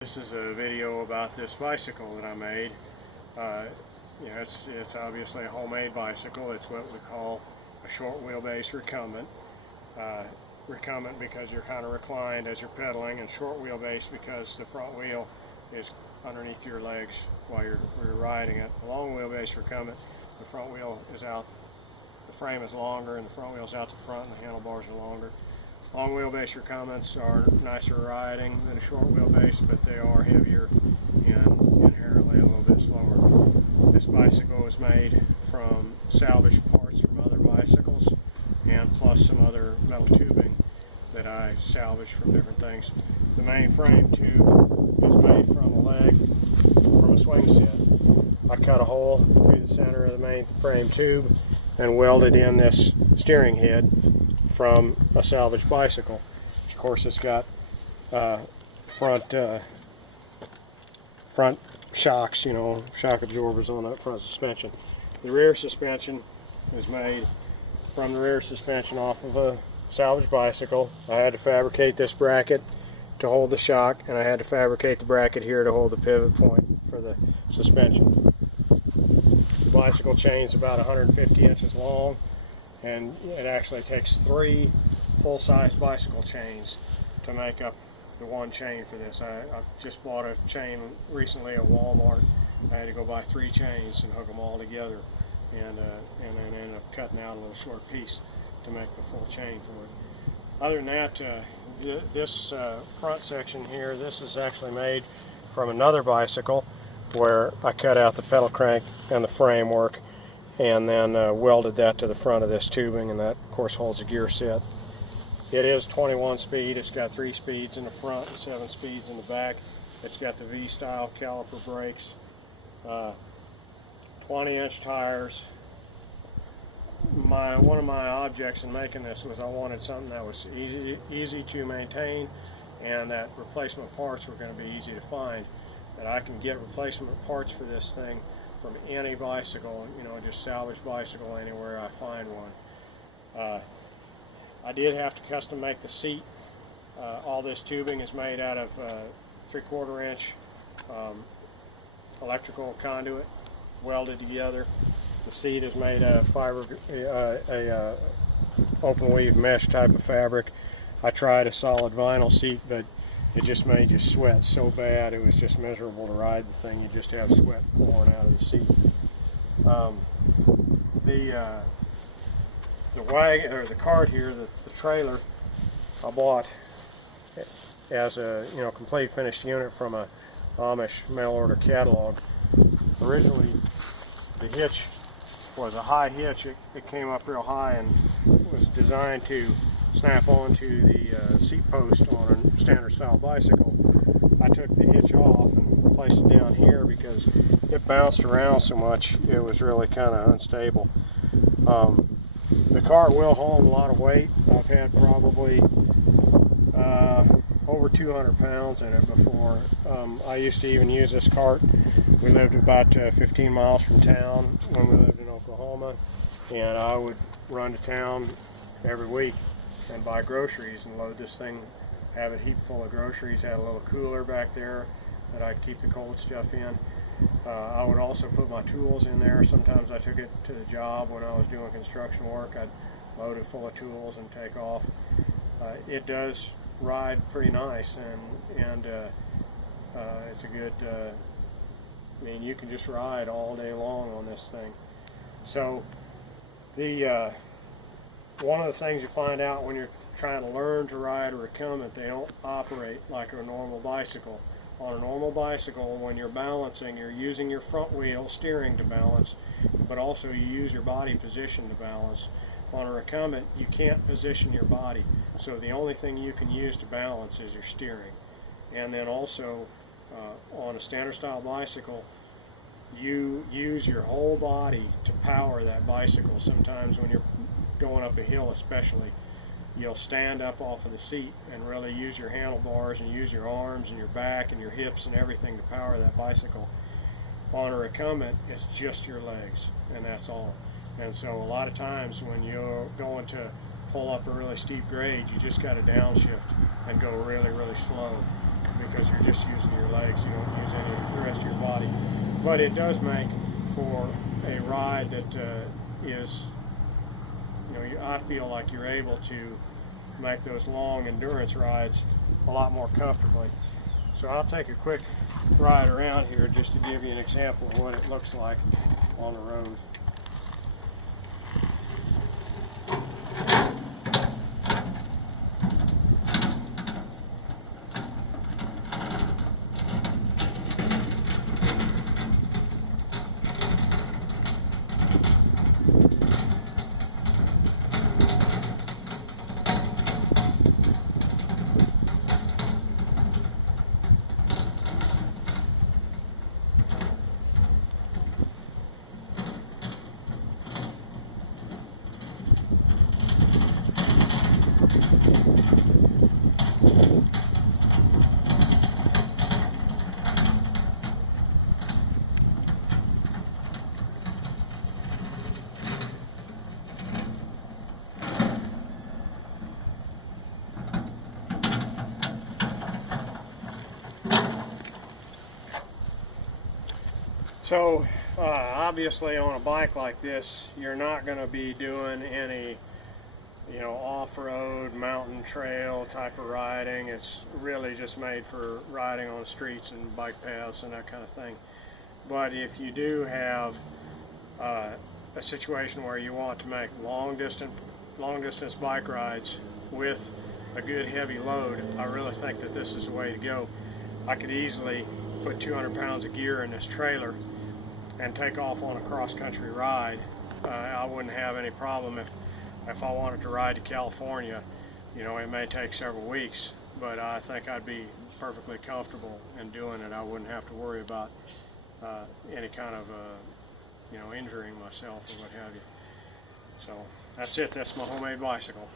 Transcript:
This is a video about this bicycle that I made. It's obviously a homemade bicycle. It's what we call a short wheelbase recumbent. Recumbent because you're kind of reclined as you're pedaling, and short wheelbase because the front wheel is underneath your legs while you're riding it. A long wheelbase recumbent, the front wheel is out, the frame is longer, and the front wheel is out the front, and the handlebars are longer. Long wheelbase recumbents are nicer riding than a short wheelbase, but they are heavier and inherently a little bit slower. This bicycle was made from salvaged parts from other bicycles, and plus some other metal tubing that I salvaged from different things. The main frame tube is made from a leg from a swing set. I cut a hole through the center of the main frame tube and welded in this steering head from a salvaged bicycle. Of course, it's got front shocks, shock absorbers on that front suspension. The rear suspension is made from the rear suspension off of a salvaged bicycle. I had to fabricate this bracket to hold the shock, and I had to fabricate the bracket here to hold the pivot point for the suspension. The bicycle chain is about 150 inches long, and it actually takes 3 full-size bicycle chains to make up the one chain for this. I just bought a chain recently at Walmart. I had to go buy 3 chains and hook them all together, and then ended up cutting out a little short piece to make the full chain for it. Other than that, this front section here, this is actually made from another bicycle where I cut out the pedal crank and the framework and then welded that to the front of this tubing, and that of course holds a gear set. It is 21 speed. It's got 3 speeds in the front and 7 speeds in the back. It's got the V-style caliper brakes, 20-inch tires. One of my objects in making this was I wanted something that was easy to maintain, and that replacement parts were going to be easy to find. That I can get replacement parts for this thing from any bicycle, just salvage bicycle anywhere I find one. I did have to custom make the seat. All this tubing is made out of 3/4 inch electrical conduit welded together. The seat is made out of open weave mesh type of fabric. I tried a solid vinyl seat, but it just made you sweat so bad. It was just miserable to ride the thing. You just have sweat pouring out of the seat. The cart here, the trailer, I bought as a complete finished unit from a Amish mail order catalog. Originally, the hitch was a high hitch. It came up real high and was designed to snap onto the seat post on a standard style bicycle. I took the hitch off and placed it down here because it bounced around so much it was really kind of unstable. The cart will hold a lot of weight. I've had probably over 200 pounds in it before. I used to even use this cart. We lived about 15 miles from town when we lived in Oklahoma, and I would run to town every week and buy groceries and load this thing, have it heaped full of groceries. Had a little cooler back there that I'd keep the cold stuff in. I would also put my tools in there. Sometimes I took it to the job when I was doing construction work. I'd load it full of tools and take off. It does ride pretty nice, and it's a good, you can just ride all day long on this thing. So one of the things you find out when you're trying to learn to ride a recumbent, they don't operate like a normal bicycle. On a normal bicycle, when you're balancing, you're using your front wheel steering to balance, but also you use your body position to balance. On a recumbent, you can't position your body, so the only thing you can use to balance is your steering. And then also, on a standard style bicycle, you use your whole body to power that bicycle. Sometimes when you're going up a hill especially, you'll stand up off of the seat and really use your handlebars and use your arms and your back and your hips and everything to power that bicycle. On a recumbent, it's just your legs, and that's all. And so a lot of times when you're going to pull up a really steep grade, you just got to downshift and go really, really slow. because you're just using your legs. You don't use any of the rest of your body. But it does make for a ride that is, I feel like you're able to make those long endurance rides a lot more comfortably. So I'll take a quick ride around here just to give you an example of what it looks like on the road. So obviously on a bike like this, you're not going to be doing any, off-road, mountain trail type of riding. It's really just made for riding on streets and bike paths and that kind of thing. But if you do have a situation where you want to make long distance bike rides with a good heavy load, I really think that this is the way to go. I could easily put 200 pounds of gear in this trailer and take off on a cross-country ride. I wouldn't have any problem if I wanted to ride to California. It may take several weeks, but I think I'd be perfectly comfortable in doing it. I wouldn't have to worry about any kind of injuring myself or what have you. So that's it. That's my homemade bicycle.